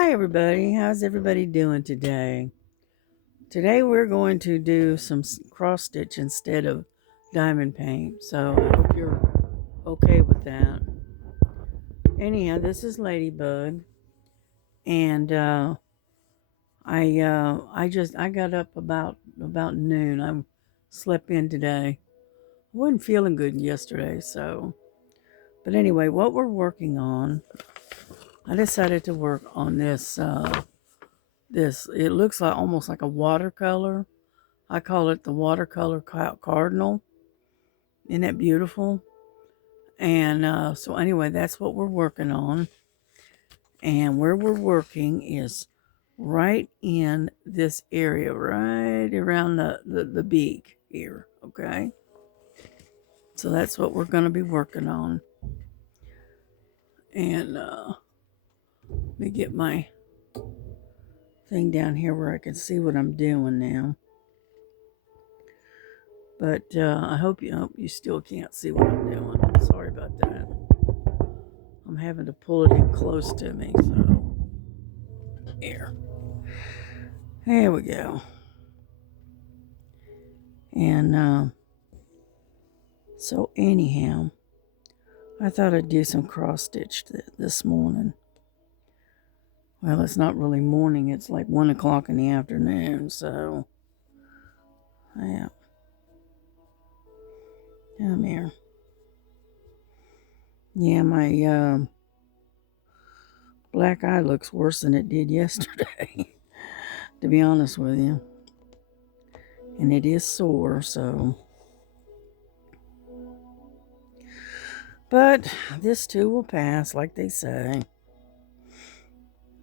Hi everybody, how's everybody doing today? Today we're going to do some cross stitch instead of diamond paint, so I hope you're okay with that. Anyhow, this is Ladybug, and I got up about noon. I slept in today. I wasn't feeling good yesterday, but anyway, what we're working on, I decided to work on this. It looks like almost like a watercolor. I call it the watercolor cardinal. Isn't that beautiful? And so anyway, that's what we're working on. And where we're working is right in this area, right around the beak here, okay? So that's what we're going to be working on. And let me get my thing down here where I can see what I'm doing now. But I hope you still can't see what I'm doing. Sorry about that. I'm having to pull it in close to me, so there we go. And so anyhow, I thought I'd do some cross stitch this morning. Well, it's not really morning, it's like 1 o'clock in the afternoon, so yeah. Come here. Yeah, my black eye looks worse than it did yesterday, to be honest with you. And it is sore, so. But this too will pass, like they say.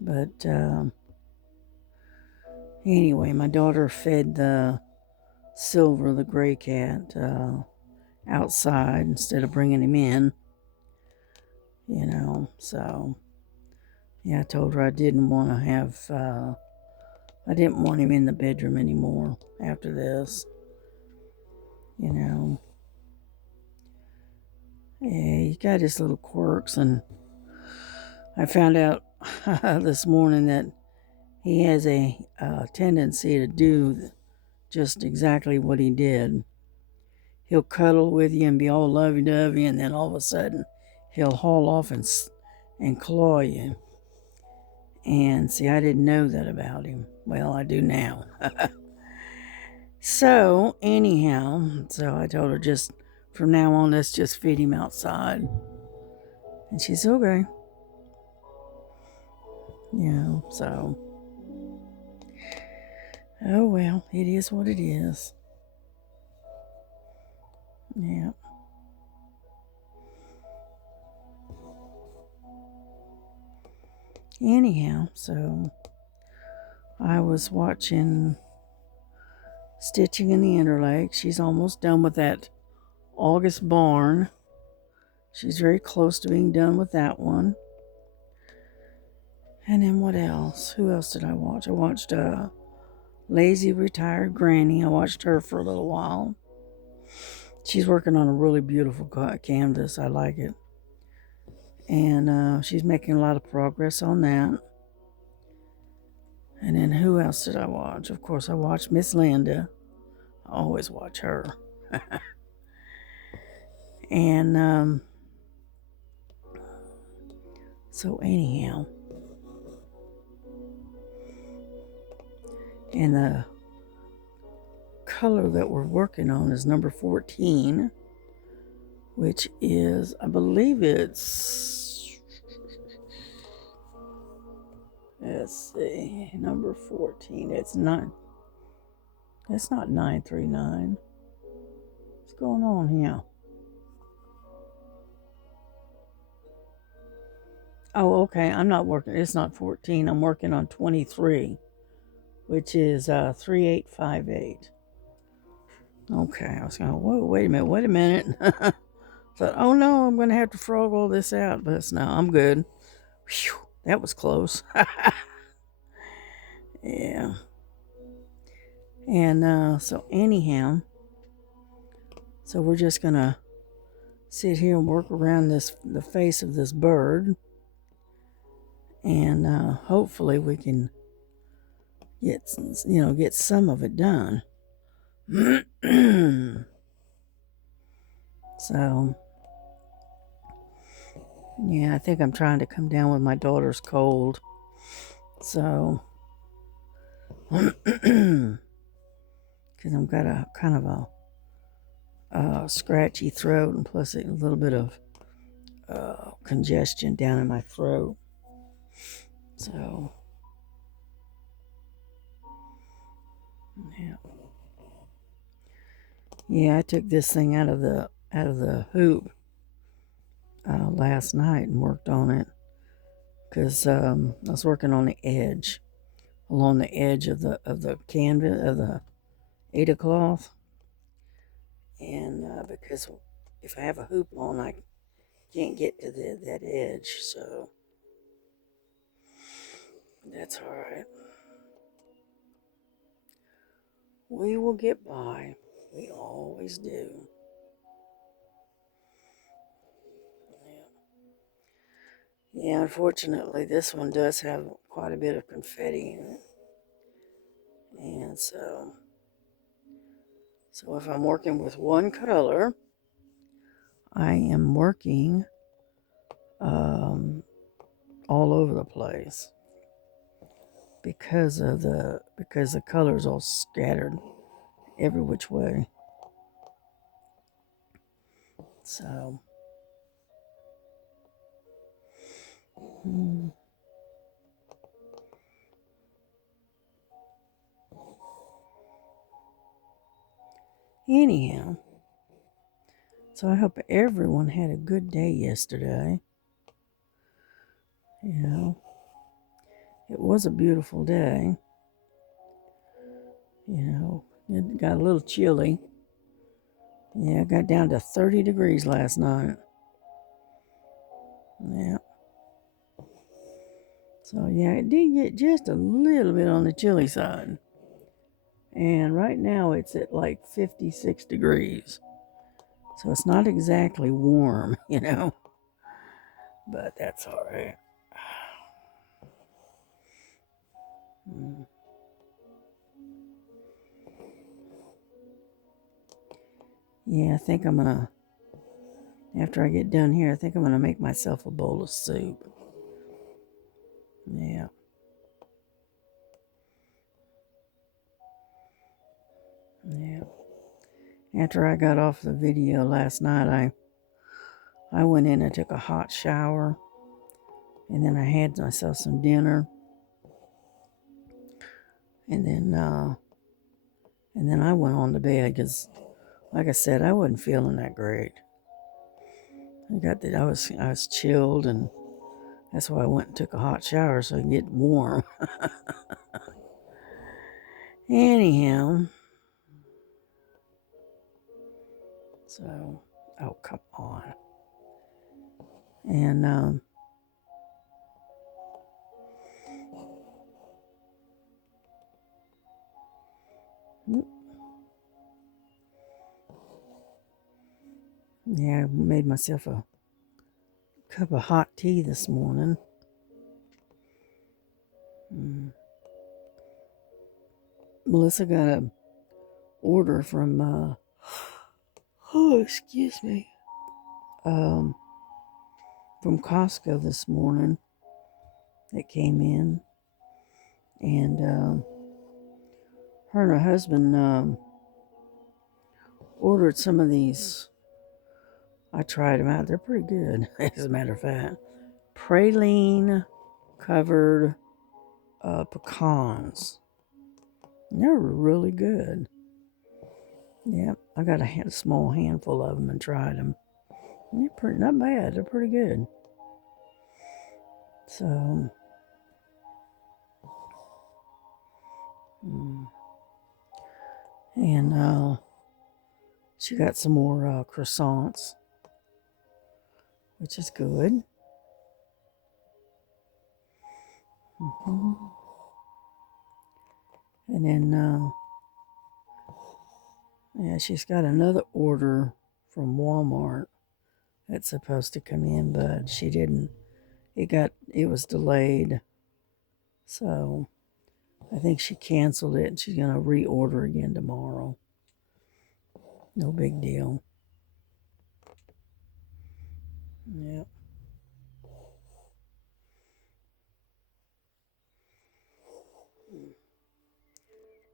But anyway, my daughter fed the Silver, the gray cat, outside instead of bringing him in. So yeah, I told her I didn't want to I didn't want him in the bedroom anymore after this. Yeah, he got his little quirks, and I found out this morning that he has a tendency to do just exactly what he did. He'll cuddle with you and be all lovey-dovey, and then all of a sudden he'll haul off and claw you. And see, I didn't know that about him. Well, I do now. So anyhow, I told her, just from now on, let's just feed him outside. And she's okay. So oh well, it is what it is. Yeah. Anyhow, so I was watching Stitching in the Interlake. She's almost done with that August barn. She's very close to being done with that one. And then what else? Who else did I watch? I watched Lazy Retired Granny. I watched her for a little while. She's working on a really beautiful canvas. I like it. And she's making a lot of progress on that. And then who else did I watch? Of course, I watched Miss Linda. I always watch her. And so anyhow, and the color that we're working on is number 14, which is, I believe it's, let's see, number 14. It's not 939. What's going on here? Oh, okay. I'm not working. It's not 14. I'm working on 23, which is 3858. Okay. I was going, whoa, wait a minute. Thought, oh no, I'm going to have to frog all this out. But no, I'm good. Whew, that was close. Yeah. And so anyhow, so we're just going to sit here and work around the face of this bird. and hopefully we can get some of it done. So yeah, I think I'm trying to come down with my daughter's cold. So because I've got a kind of a scratchy throat, and plus a little bit of congestion down in my throat. So yeah, I took this thing out of the hoop last night and worked on it because I was working on the edge, along the edge of the canvas of the Ada cloth, and because if I have a hoop on, I can't get to that edge, so that's all right. We will get by. We always do. Yeah, unfortunately, this one does have quite a bit of confetti in it. And so if I'm working with one color, I am working all over the place because the colors all scattered every which way. So anyhow, so I hope everyone had a good day yesterday. You know, it was a beautiful day. You know, it got a little chilly. Yeah, it got down to 30 degrees last night. Yeah. So yeah, it did get just a little bit on the chilly side. And right now it's at like 56 degrees. So it's not exactly warm, but that's all right. Yeah, I think after I get done here, I think I'm gonna make myself a bowl of soup. Yeah. Yeah. After I got off the video last night, I went in and took a hot shower, and then I had myself some dinner, and then I went on to bed because, like I said, I wasn't feeling that great. I was chilled, and that's why I went and took a hot shower so I can get warm. Anyhow, so oh come on, and yeah, I made myself a cup of hot tea this morning. Melissa got a order from oh excuse me um from Costco this morning that came in, and her and her husband ordered some of these. I tried them out. They're pretty good, as a matter of fact. Praline covered pecans. They're really good. Yep, I got a small handful of them and tried them. They're pretty not bad. They're pretty good. So, and she got some more croissants, which is good. And then, yeah, she's got another order from Walmart that's supposed to come in, but she didn't it was delayed. So I think she canceled it and she's gonna reorder again tomorrow. No big deal. Yeah.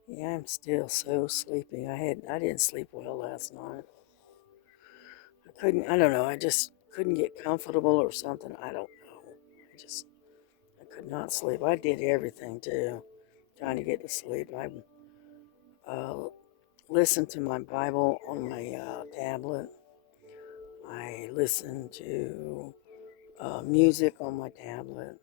Yeah, I'm still so sleepy. I didn't sleep well last night. I don't know, I just couldn't get comfortable or something. I don't know. I could not sleep. I did everything too, trying to get to sleep. I uh, listened to my Bible on my tablet. I listened to music on my tablet.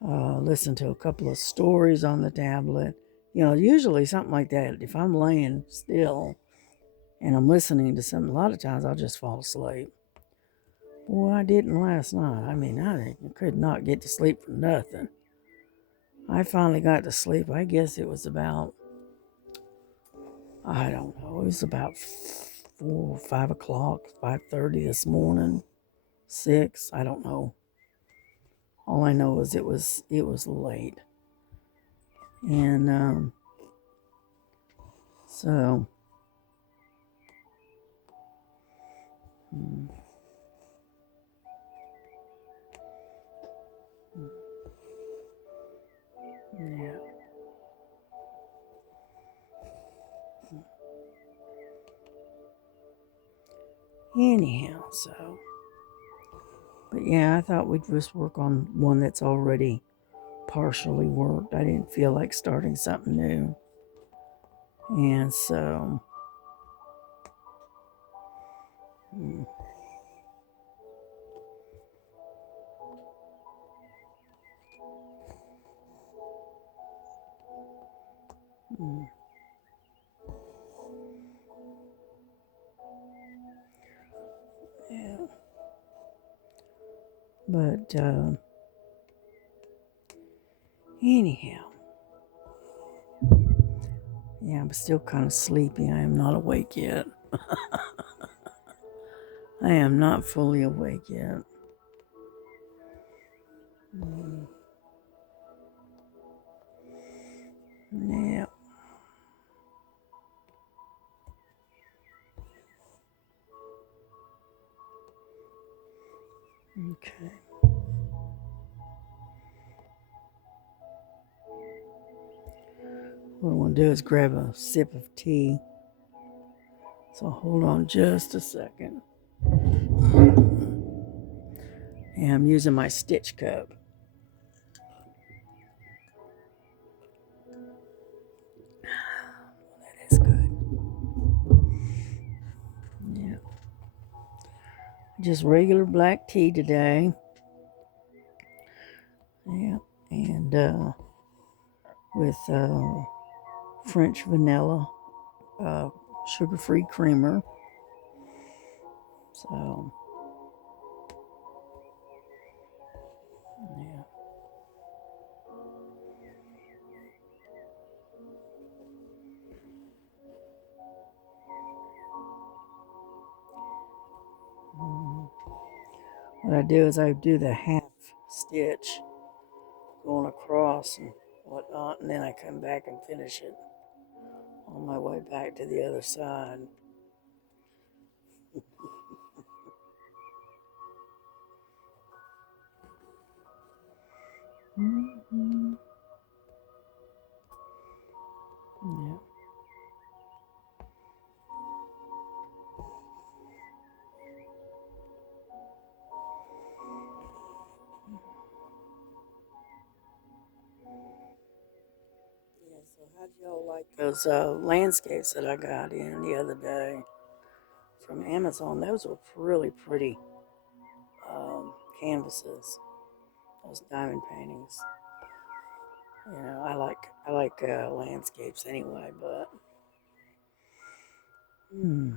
Listened to a couple of stories on the tablet. Usually something like that. If I'm laying still and I'm listening to something, a lot of times I'll just fall asleep. Boy, I didn't last night. I mean, I could not get to sleep for nothing. I finally got to sleep. I guess it was about, I don't know, it was about 5 o'clock, 5:30 this morning, 6. I don't know. All I know is it was late, and so mm, yeah. Anyhow, but yeah, I thought we'd just work on one that's already partially worked. I didn't feel like starting something new, and so mm, mm, yeah. But anyhow, yeah, I'm still kind of sleepy. I am not awake yet. I am not fully awake yet. Mm, yeah. Okay. What I want to do is grab a sip of tea. So hold on just a second. And I'm using my Stitch cup. That's good. Yeah. Just regular black tea today. Yeah. And with French vanilla, uh, sugar-free creamer. So, yeah. Mm. What I do is I do the half stitch going across and whatnot, and then I come back and finish it on my way back to the other side. Mm-hmm. Yeah. Yeah, so how'd y'all like those landscapes that I got in the other day from Amazon? Those were really pretty canvases. Those diamond paintings. I like landscapes anyway, but hmm.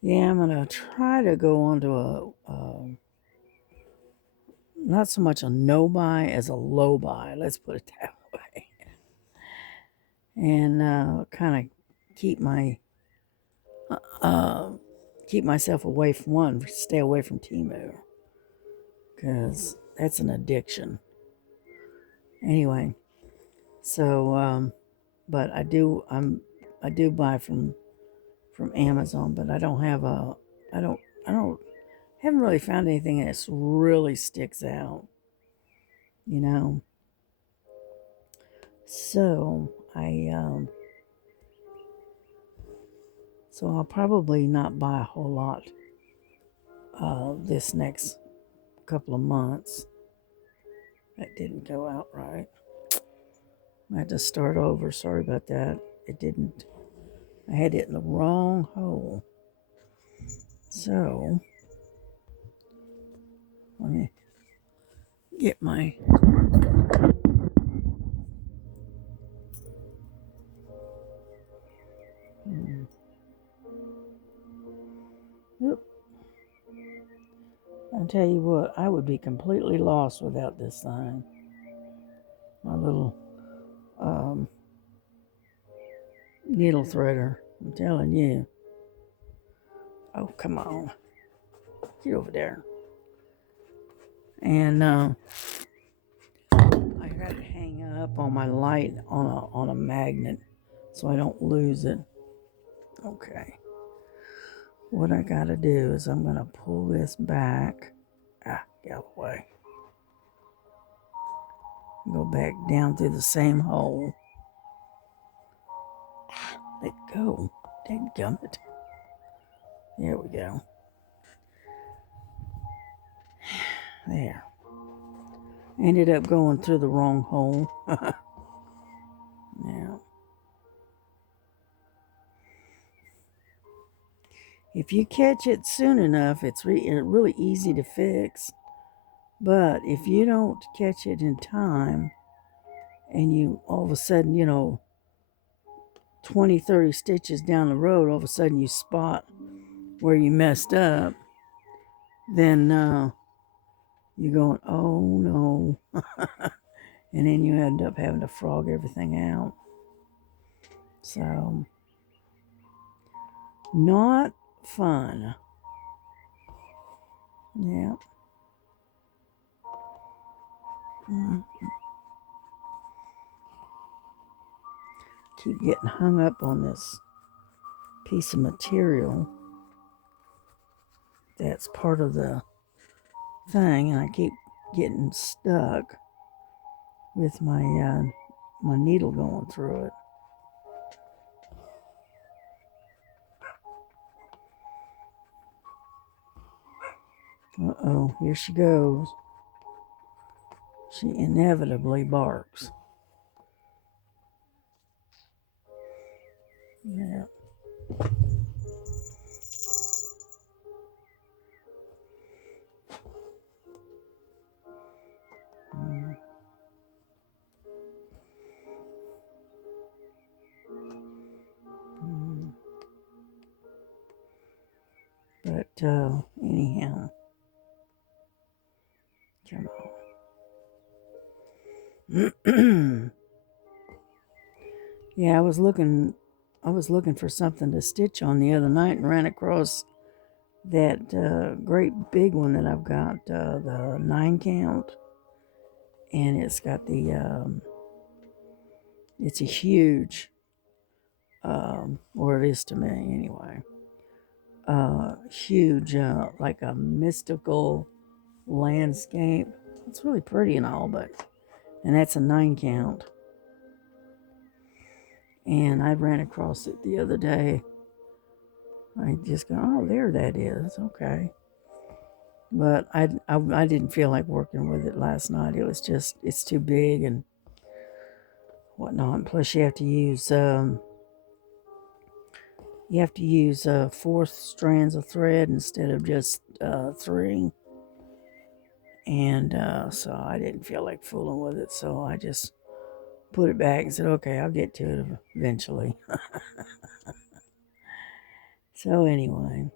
Yeah, I'm gonna try to go onto not so much a no buy as a low buy. Let's put it that way, and kind of keep my uh, keep myself away from stay away from Temu, because that's an addiction. Anyway, so but I do buy from Amazon, but I don't I don't haven't really found anything that really sticks out, you know. So so I'll probably not buy a whole lot this next couple of months. That didn't go out right. I had to start over. Sorry about that. It didn't. I had it in the wrong hole. So let me get my. Oop. I'll tell you what, I would be completely lost without this thing. My little um, needle threader. I'm telling you. Oh, come on. Get over there. And I got it hang up on my light on a magnet so I don't lose it. Okay. What I gotta do is I'm gonna pull this back. Get out of the way. Go back down through the same hole. Let go. Dadgummit. There we go. There. Ended up going through the wrong hole. Now, if you catch it soon enough, it's really easy to fix. But if you don't catch it in time, and you all of a sudden, 20, 30 stitches down the road, all of a sudden you spot where you messed up, then you're going, oh no. And then you end up having to frog everything out. So, not fun. Yeah. Keep getting hung up on this piece of material that's part of the thing, and I keep getting stuck with my my needle going through it. Uh-oh, here she goes. She inevitably barks. Yeah. But anyhow, come on. Yeah, I was looking for something to stitch on the other night and ran across that great big one that I've got, the 9 count, and it's got the it's a huge, or it is to me anyway, huge, like a mystical landscape. It's really pretty and all, and that's a 9 count. And I ran across it the other day. I just go, oh, there that is. Okay. But I didn't feel like working with it last night. It was just, it's too big and whatnot. Plus you have to use 4 strands of thread instead of just 3. And so I didn't feel like fooling with it. So I just put it back and said, okay, I'll get to it eventually. So anyway,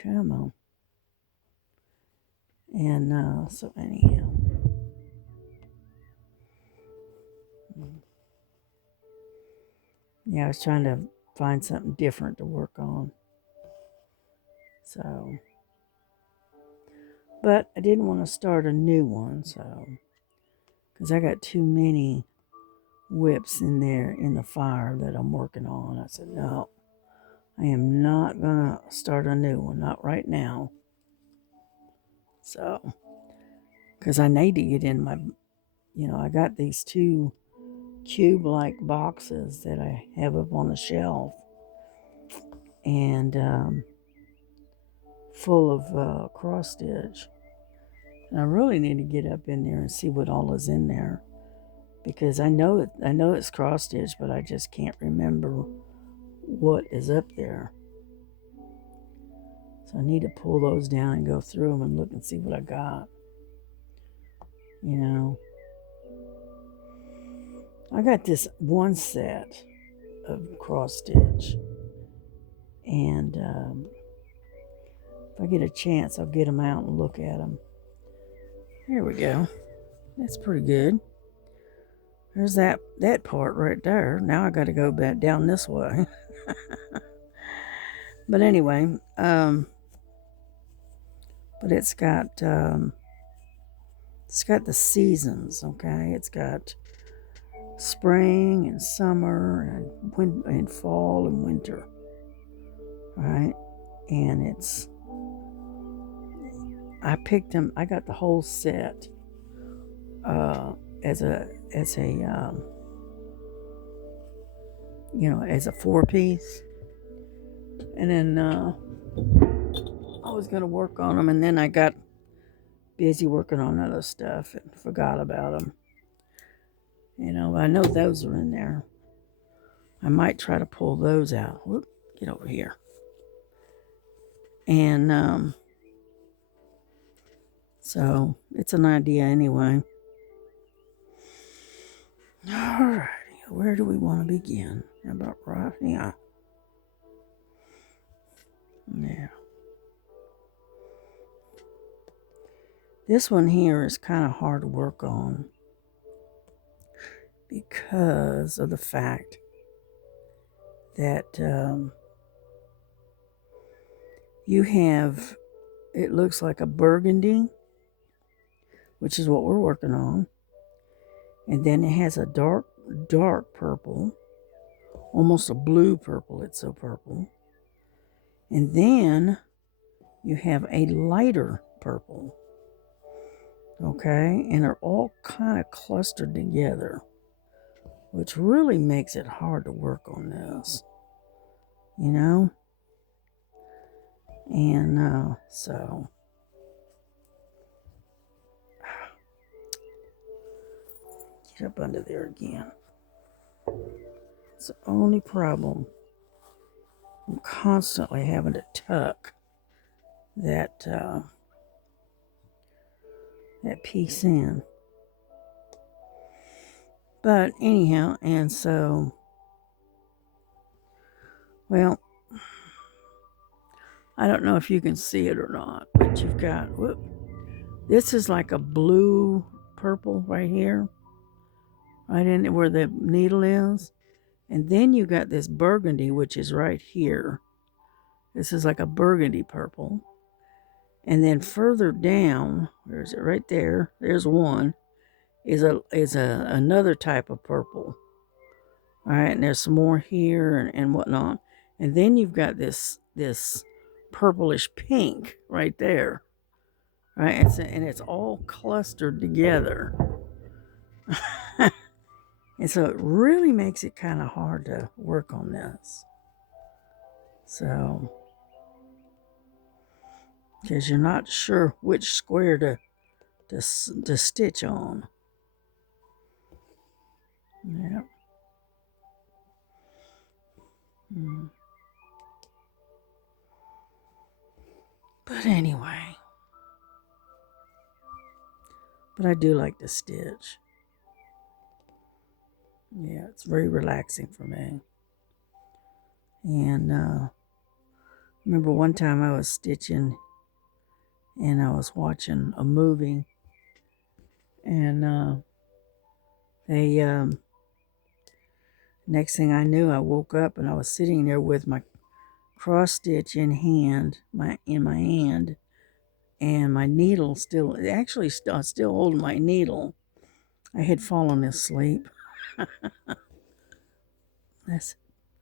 come on. And so anyhow, yeah, I was trying to find something different to work on. So, but I didn't want to start a new one, so, because I got too many whips in there in the fire that I'm working on. I said, no, I am not going to start a new one, not right now. So, because I need to get in my, I got these two cube-like boxes that I have up on the shelf, and full of cross stitch. And I really need to get up in there and see what all is in there, because I know it's cross stitch, but I just can't remember what is up there. So I need to pull those down and go through them and look and see what I got. I got this one set of cross stitch, and if I get a chance, I'll get them out and look at them. Here we go. That's pretty good. There's that part right there. Now I got to go back down this way. But anyway, but it's got the seasons. Okay, it's got spring and summer and fall and winter. Right, and I picked them. I got the whole set as a as a 4-piece, and then I was gonna work on them, and then I got busy working on other stuff and forgot about them. I know those are in there. I might try to pull those out. Whoop, get over here. And so it's an idea anyway. Alrighty, where do we want to begin? How about right here? Yeah. This one here is kind of hard to work on because of the fact that you have, it looks like a burgundy, which is what we're working on. And then it has a dark purple, almost a blue purple. It's so purple. And then you have a lighter purple. Okay, and they're all kind of clustered together, which really makes it hard to work on this, And so get up under there again. It's the only problem. I'm constantly having to tuck that piece in. But anyhow, and so, well, I don't know if you can see it or not, but you've got, this is like a blue purple right here, right in where the needle is. And then you got this burgundy, which is right here. This is like a burgundy purple. And then further down, where is it? Right there. There's one. Is another type of purple. All right, and there's some more here and whatnot. And then you've got this purplish pink right there. Right, and it's all clustered together. And so it really makes it kind of hard to work on this. So, because you're not sure which square to stitch on. Yeah. But anyway, I do like to stitch. Yeah, it's very relaxing for me. And remember one time I was stitching and I was watching a movie, and they Next thing I knew, I woke up and I was sitting there with my cross stitch in my hand, and my needle still, actually, still holding my needle. I had fallen asleep. I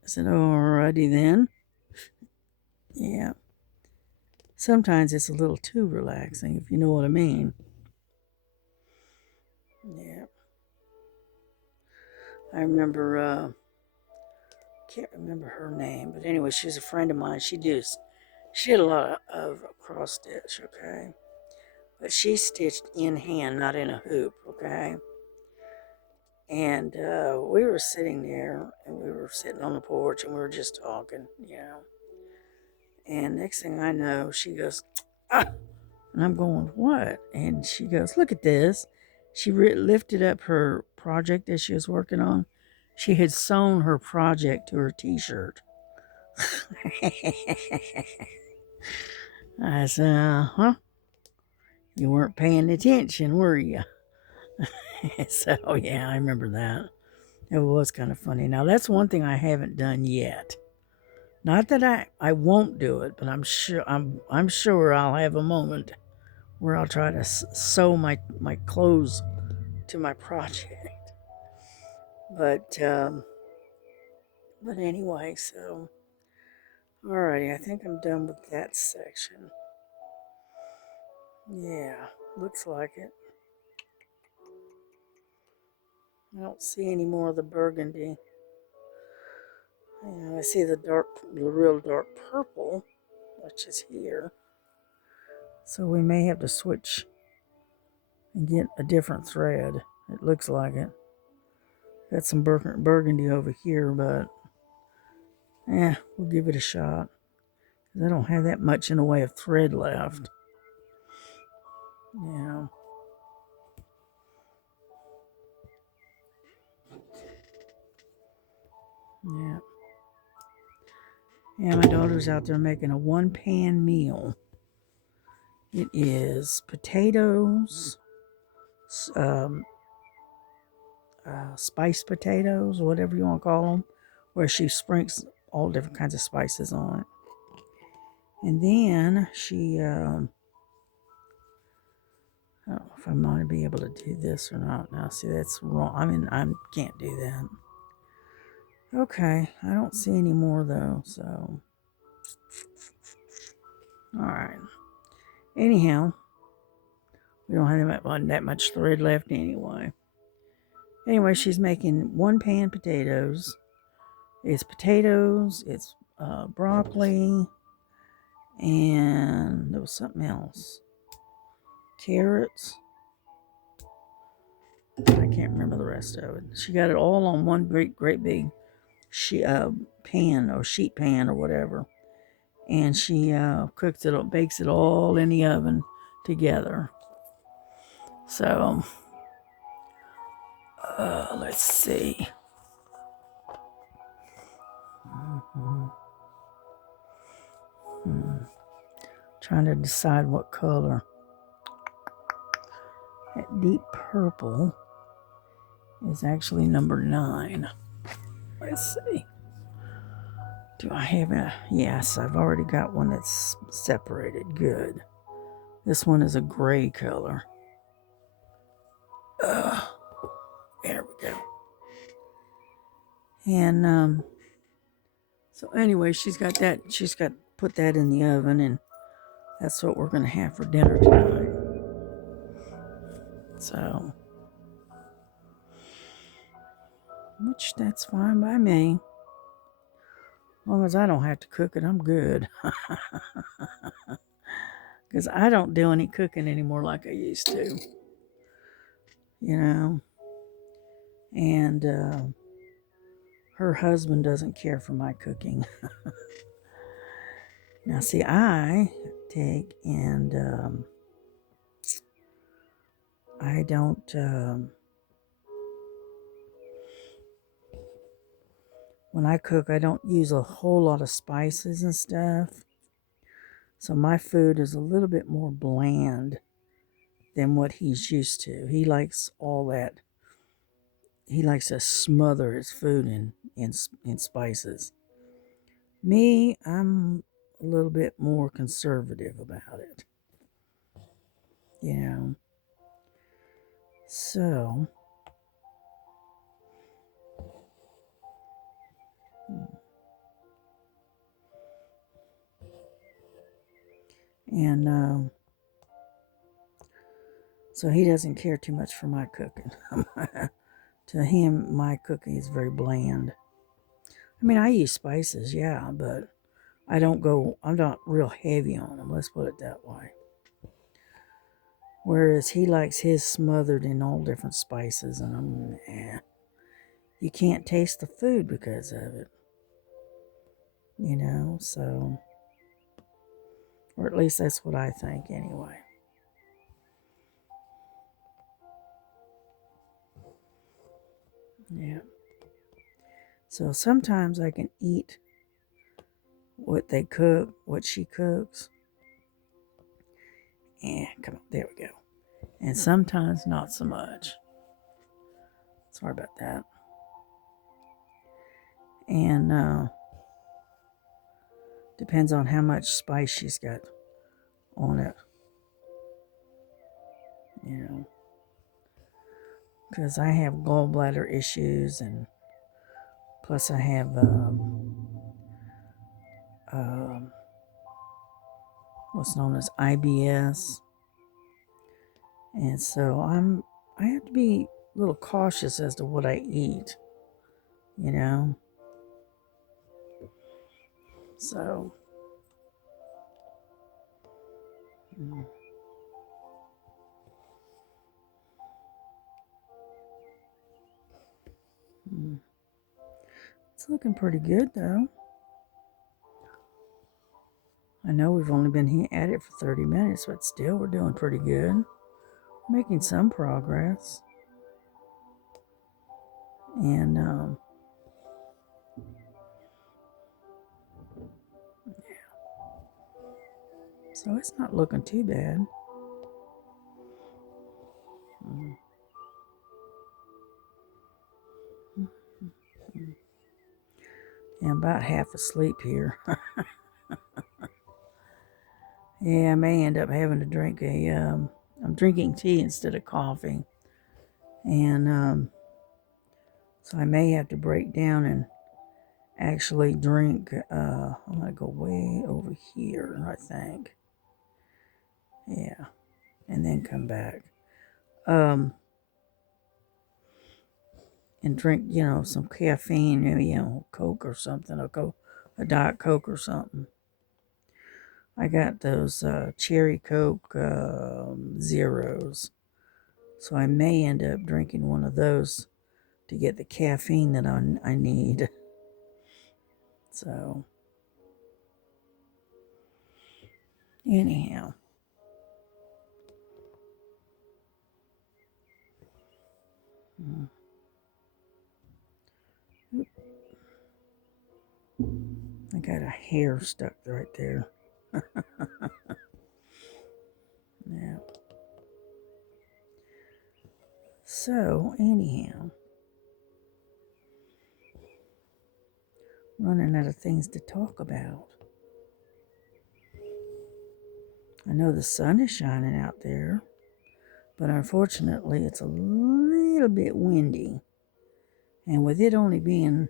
said, alrighty then. Yeah. Sometimes it's a little too relaxing, if you know what I mean. Yeah. I remember, can't remember her name, but anyway, she's a friend of mine. She did a lot of cross stitch, okay? But she stitched in hand, not in a hoop, okay? And we were sitting there, and we were sitting on the porch, and we were just talking. And next thing I know, she goes, ah! And I'm going, what? And she goes, look at this. She lifted up her project that she was working on. She had sewn her project to her t-shirt. I said, huh? You weren't paying attention, were you? So, yeah, I remember that. It was kind of funny. Now, that's one thing I haven't done yet. Not that I won't do it, but I'm sure I'll have a moment where I'll try to sew my clothes to my project. But anyway, so alrighty, I think I'm done with that section. Yeah, looks like it. I don't see any more of the burgundy. I see the real dark purple, which is here. So we may have to switch and get a different thread. It looks like it. Got some burgundy over here, but we'll give it a shot. I don't have that much in the way of thread left. Yeah. Yeah. Yeah, my daughter's out there making a one-pan meal. It is potatoes, um, spiced potatoes, whatever you want to call them, where she sprinkles all different kinds of spices on it. And then she, I don't know if I'm going to be able to do this or not. Now, see, that's wrong. I can't do that. Okay, I don't see any more though, so. Alright. Anyhow, we don't have that much thread left anyway. Anyway, she's making one pan potatoes. It's potatoes, it's broccoli, and there was something else. Carrots. I can't remember the rest of it. She got it all on one great big pan or sheet pan or whatever. And she bakes it all in the oven together. So, let's see. Trying to decide what color. That deep purple is actually number 9. Let's see. Do I have a... Yes, I've already got one that's separated. Good. This one is a gray color. There we go. And, so anyway, she's got put that in the oven, and that's what we're going to have for dinner tonight. So, which that's fine by me. As long as I don't have to cook it, I'm good. Because I don't do any cooking anymore like I used to. And her husband doesn't care for my cooking. Now, see, I take and I don't... when I cook, I don't use a whole lot of spices and stuff. So my food is a little bit more bland than what he's used to. He likes all that he likes to smother his food in spices. Me, I'm a little bit more conservative about it. You know. So, and so he doesn't care too much for my cooking. To him, my cooking is very bland. I mean, I use spices, yeah, but I'm not real heavy on them, let's put it that way. Whereas he likes his smothered in all different spices, and you can't taste the food because of it, so, or at least that's what I think anyway. Yeah. So sometimes I can eat what they cook, what she cooks. Come on, there we go. And sometimes not so much. Sorry about that. And depends on how much spice she's got on it. Because I have gallbladder issues, and plus I have um, what's known as IBS, and so I have to be a little cautious as to what I eat, you know. So, mm, mm. It's looking pretty good though. I know we've only been at it for 30 minutes, but still we're doing pretty good. Making some progress. And so it's not looking too bad. Mm. Yeah, I'm about half asleep here. Yeah, I may end up having to drink I'm drinking tea instead of coffee. And so I may have to break down and actually drink, I'm going to go way over here, I think. Yeah, and then come back. And drink, some caffeine, maybe, Coke or something, a Diet Coke or something. I got those cherry Coke Zeros. So I may end up drinking one of those to get the caffeine that I need. So, anyhow. I got a hair stuck right there. Yeah. So, anyhow. Running out of things to talk about. I know the sun is shining out there, but unfortunately it's a little bit windy. And with it only being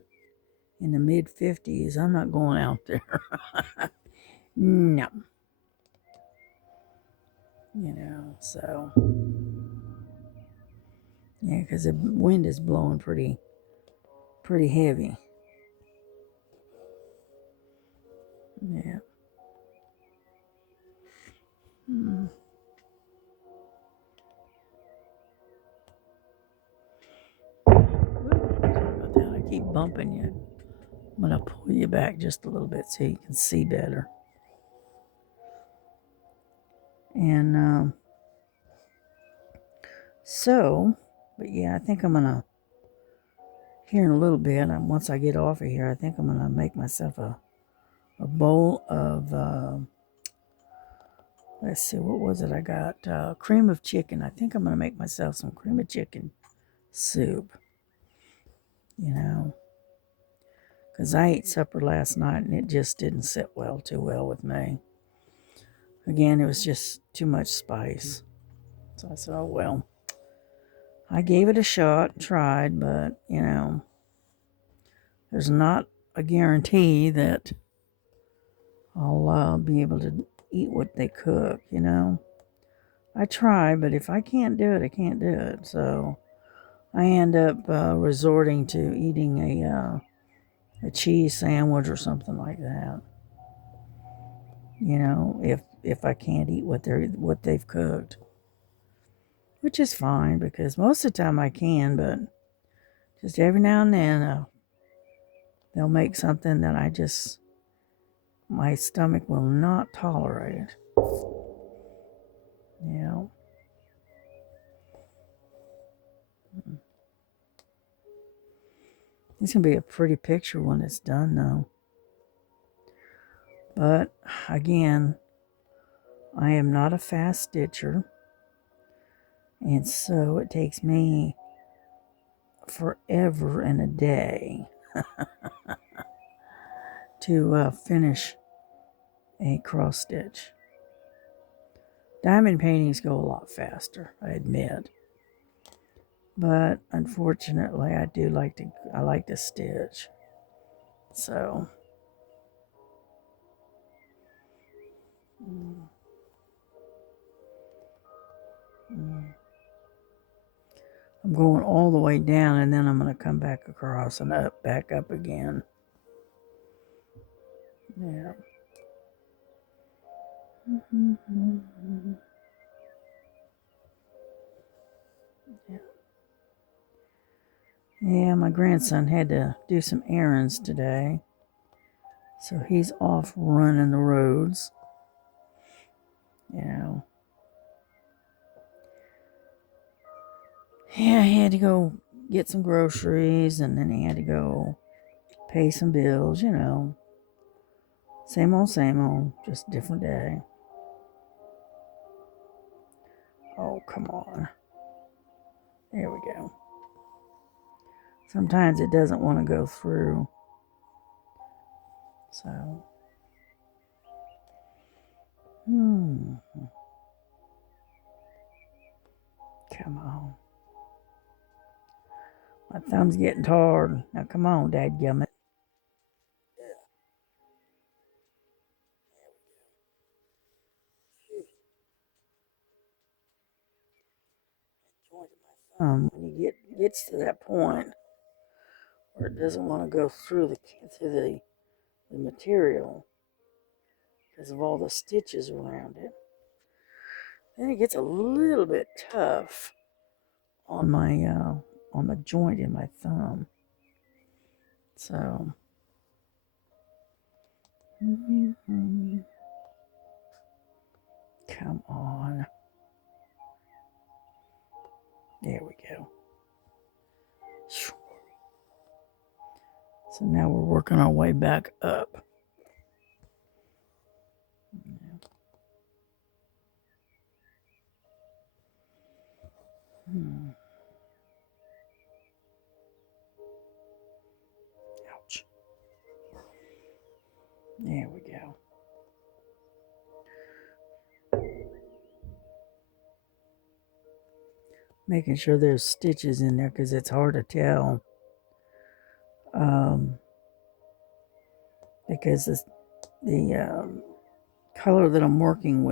in the mid 50s, I'm not going out there. No. So, yeah, because the wind is blowing pretty heavy. Yeah. Mm. Sorry about that. I keep bumping you. I'm going to pull you back just a little bit so you can see better. And but yeah, I think I'm going to, here in a little bit, once I get off of here, I think I'm going to make myself a bowl of, let's see, what was it I got? Cream of chicken. I think I'm going to make myself some cream of chicken soup. you know, because I ate supper last night and it just didn't sit too well with me. Again, it was just too much spice. So I said, oh well. I gave it a shot, tried, but, there's not a guarantee that I'll be able to eat what they cook, I try, but if I can't do it, I can't do it. So I end up resorting to eating a cheese sandwich or something like that. If I can't eat what they've cooked, which is fine because most of the time I can, but just every now and then they'll make something that my stomach will not tolerate. Yeah. It's gonna be a pretty picture when it's done, though. But again, I am not a fast stitcher, and so it takes me forever and a day to finish a cross stitch. Diamond paintings go a lot faster, I admit. But unfortunately, I like to stitch. So, mm, mm. I'm going all the way down and then I'm going to come back across and back up again. Yeah. Yeah. Yeah, my grandson had to do some errands today. So he's off running the roads. Yeah, he had to go get some groceries and then he had to go pay some bills, Same old, just different day. Oh, come on. There we go. Sometimes it doesn't want to go through. So, come on. My thumb's getting tired. Now, come on, dadgummit. Joint of my thumb when gets to that point where it doesn't want to go through the material because of all the stitches around it. Then it gets a little bit tough on my on the joint in my thumb. So, come on. There we go. So now we're working our way back up. Ouch. There we go. Making sure there's stitches in there because it's hard to tell. Because the color that I'm working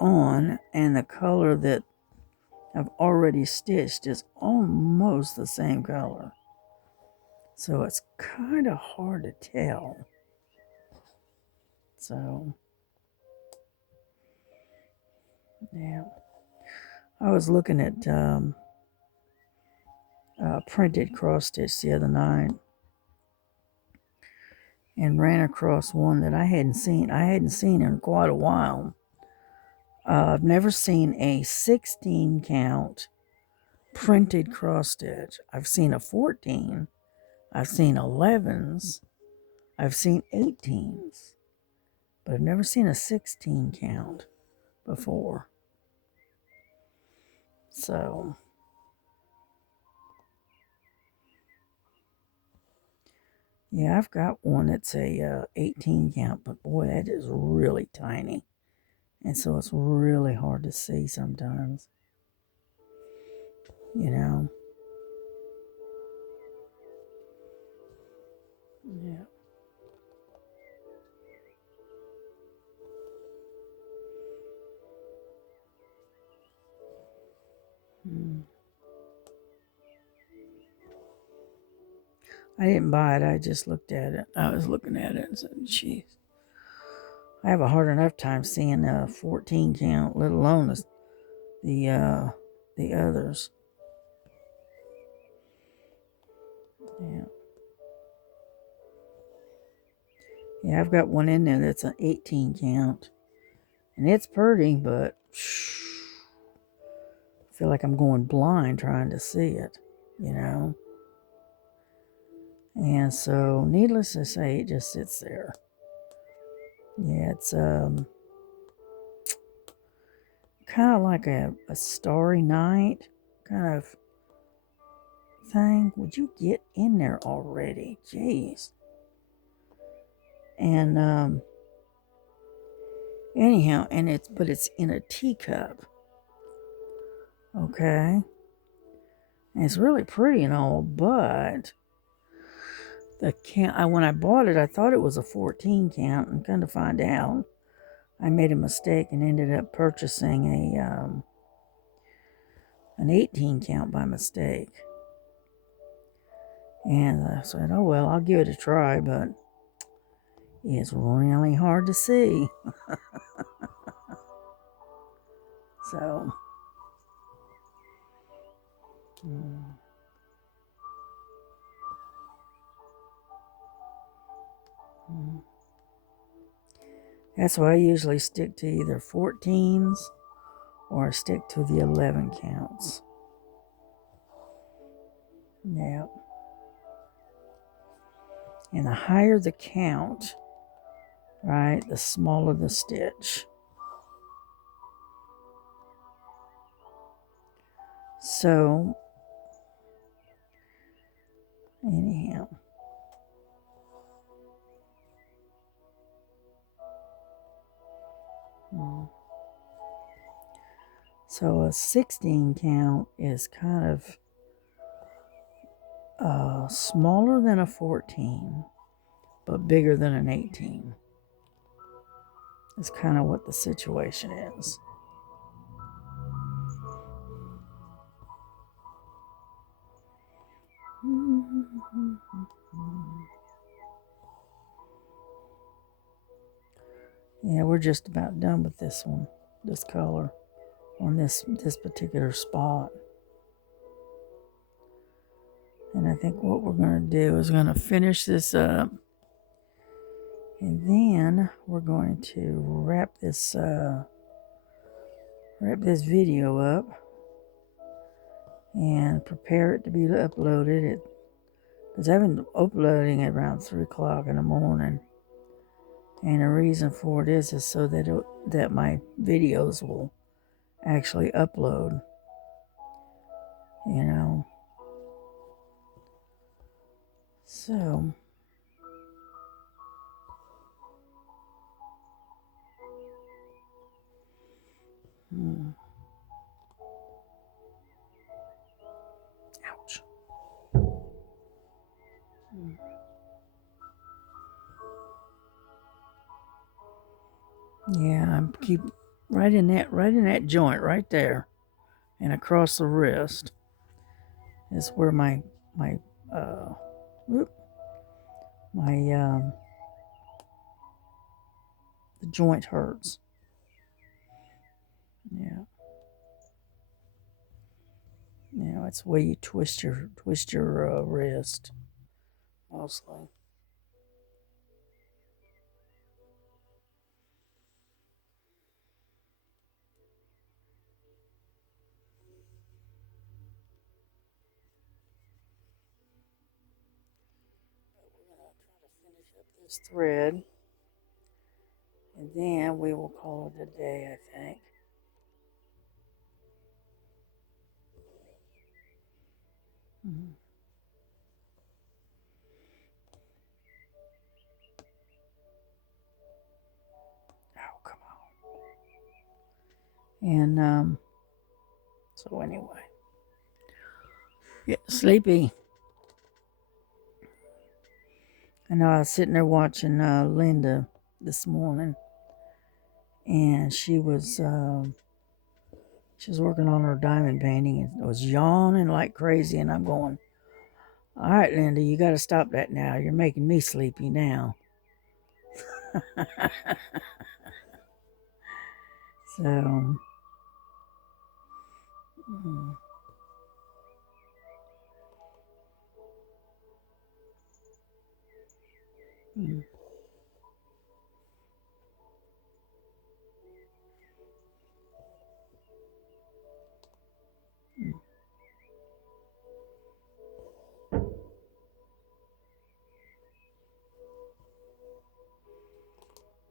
on, and the color that I've already stitched is almost the same color. So it's kind of hard to tell. So, yeah. I was looking at printed cross stitch the other night and ran across one that I hadn't seen. I hadn't seen in quite a while. I've never seen a 16 count printed cross stitch. I've seen a 14. I've seen 11s. I've seen 18s. But I've never seen a 16 count before. So, Yeah, I've got one that's a 18 count, but boy, that is really tiny. And so it's really hard to see sometimes, you know. Yeah. Mm. I didn't buy it. I just looked at it. I was looking at it and said, "Geez, I have a hard enough time seeing a 14 count, let alone the uh, the others." Yeah, yeah. I've got one in there that's an 18 count, and it's pretty, but I feel like I'm going blind trying to see it, you know. And so, needless to say, it just sits there. Yeah, it's kind of like a starry night kind of thing. Would you get in there already? Jeez. And anyhow, and it's in a teacup. Okay. And it's really pretty and all, but the count when I bought it, I thought it was a 14 count, and come to find out, I made a mistake and ended up purchasing an 18 count by mistake. And I said, "Oh well, I'll give it a try," but it's really hard to see. So, mm, mm. That's why I usually stick to either 14s or stick to the 11 counts. Yeah. And the higher the count, right, the smaller the stitch. So, anyhow. Mm. So a 16 count is kind of smaller than a 14, but bigger than an 18. It's kind of what the situation is. Yeah, we're just about done with this one, this color on this particular spot. And I think what we're going to do is going to finish this up, and then we're going to wrap this video up and prepare it to be uploaded. Because I've been uploading at around 3 o'clock in the morning, and the reason for it is so that my videos will actually upload, you know. So, hmm, ouch. Yeah, I keep right in that joint right there, and across the wrist is where my uh, whoop, my the joint hurts. Yeah, it's where you twist your wrist mostly. We're gonna try to finish up this thread, and then we will call it a day, I think. Mhm. And so anyway, yeah, sleepy. I know I was sitting there watching Linda this morning, and she was working on her diamond painting and was yawning like crazy, and I'm going, all right, Linda, you got to stop that now. You're making me sleepy now. So, mm, mm, mm.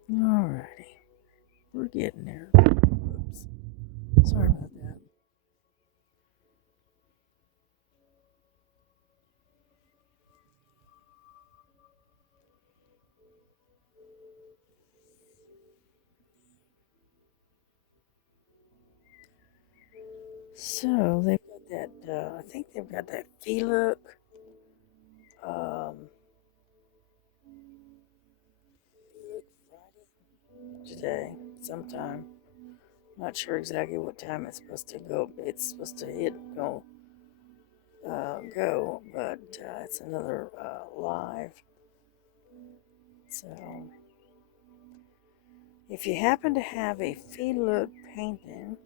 All righty, we're getting there. Oops, sorry about that. So they've got that. I think they've got that look um, today sometime. Not sure exactly what time it's supposed to go. It's supposed to go, but it's another live. So if you happen to have a look painting,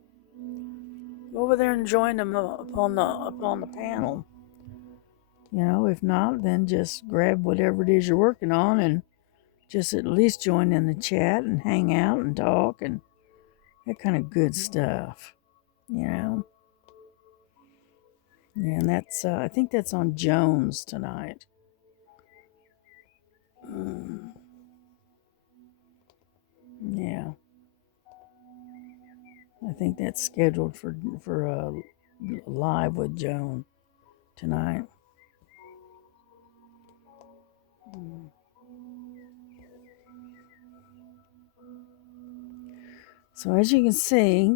go over there and join them upon the panel. You know, if not, then just grab whatever it is you're working on and just at least join in the chat and hang out and talk and that kind of good stuff. You know, and that's I think that's on Jones tonight. Mm, yeah, I think that's scheduled for live with Joan tonight. Mm. So as you can see,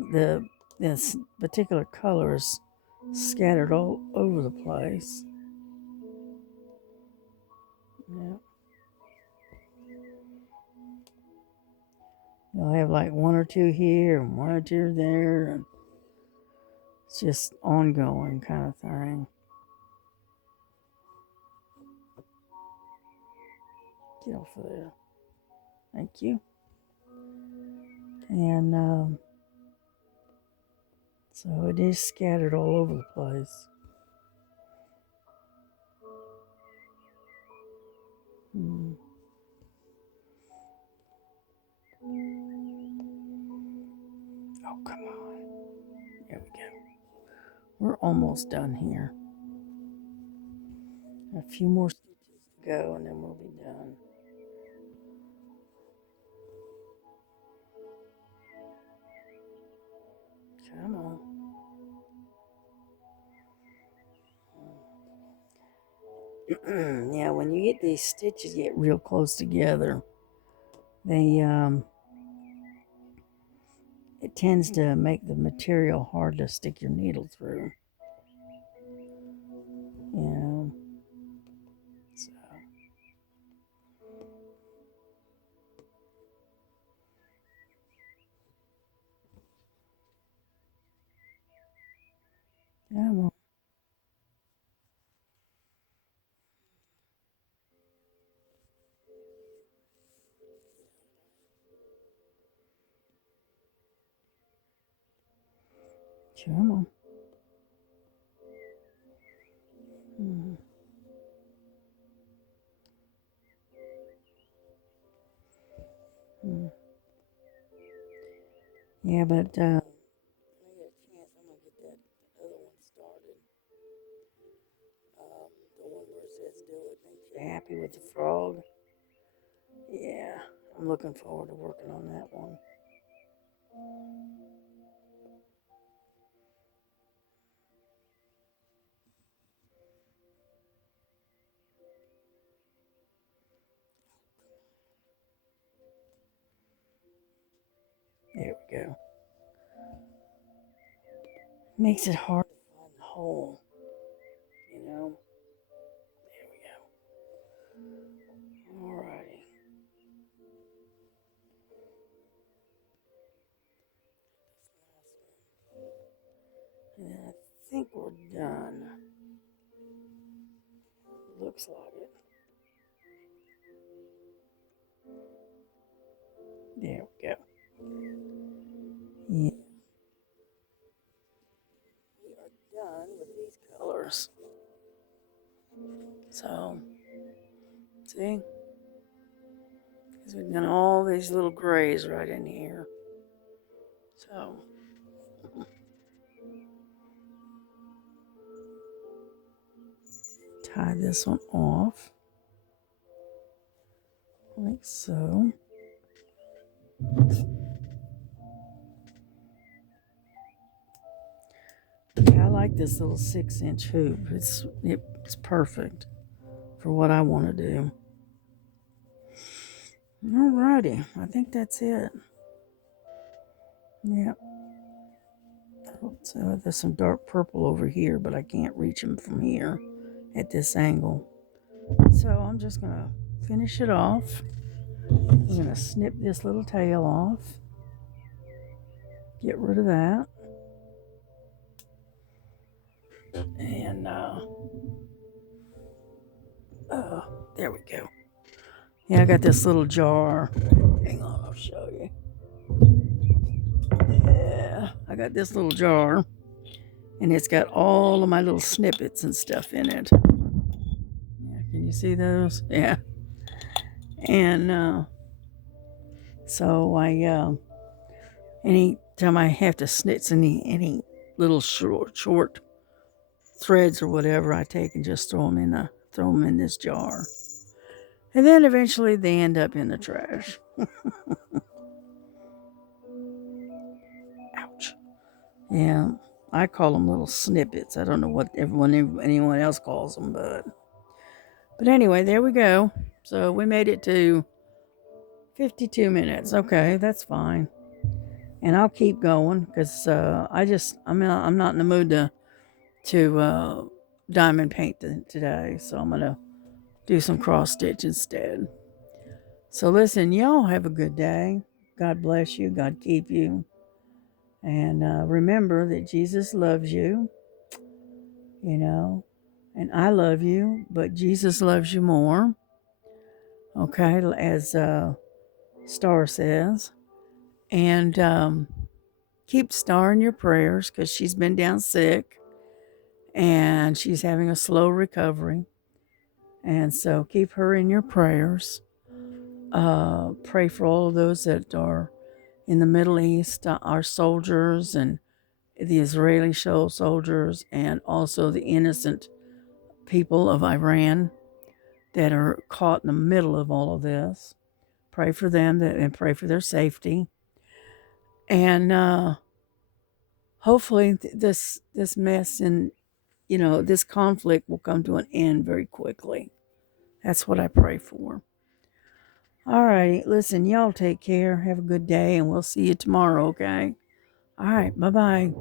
this particular color is scattered all over the place. Yeah. You'll have like one or two here and one or two there. And it's just ongoing kind of thing. Get off of there. Thank you. And so it is scattered all over the place. Mm. Oh, come on. There we go. We're almost done here. A few more stitches to go and then we'll be done. Come on. Yeah, when you get these stitches get real close together, they it tends to make the material hard to stick your needle through. You know, so come on, come on. Mm-hmm. Mm-hmm. Yeah, but when I get a chance, I'm gonna get that other one started. The one where it says "Do it makes you happy" with the frog. Yeah, I'm looking forward to working on that one. There we go. makes it hard to find the hole, you know. There we go. Alrighty. And then I think we're done. Looks like it. There we go. Yeah, we are done with these colors. So, see? Because we've done all these little grays right in here. So, tie this one off. Like so. Yeah, I like this little 6-inch hoop. It's perfect for what I want to do. Alrighty, I think that's it. Yeah. So there's some dark purple over here, but I can't reach them from here at this angle. So I'm just gonna finish it off. I'm gonna snip this little tail off. Get rid of that. And there we go. Yeah, I got this little jar. Hang on, I'll show you. Yeah, I got this little jar, and it's got all of my little snippets and stuff in it. Yeah, can you see those? Yeah. And so anytime I have to snitch any little short threads or whatever, I take and just throw them in this jar, and then eventually they end up in the trash. Ouch. Yeah, I call them little snippets. I don't know what anyone else calls them, but anyway, there we go. So we made it to 52 minutes. Okay, that's fine. And I'll keep going because I'm not in the mood to diamond paint today, so I'm gonna do some cross stitch instead. So listen, y'all have a good day. God bless you. God keep you. And remember that Jesus loves you, you know, and I love you, but Jesus loves you more. Okay, as Star says. And keep Star in your prayers because she's been down sick and she's having a slow recovery. And so keep her in your prayers. Pray for all of those that are in the Middle East, our soldiers and the Israeli soldiers, and also the innocent people of Iran that are caught in the middle of all of this. Pray for them and pray for their safety. And hopefully this mess and this conflict will come to an end very quickly. That's what I pray for. All right, listen, y'all take care. Have a good day, and we'll see you tomorrow, okay? All right, bye-bye.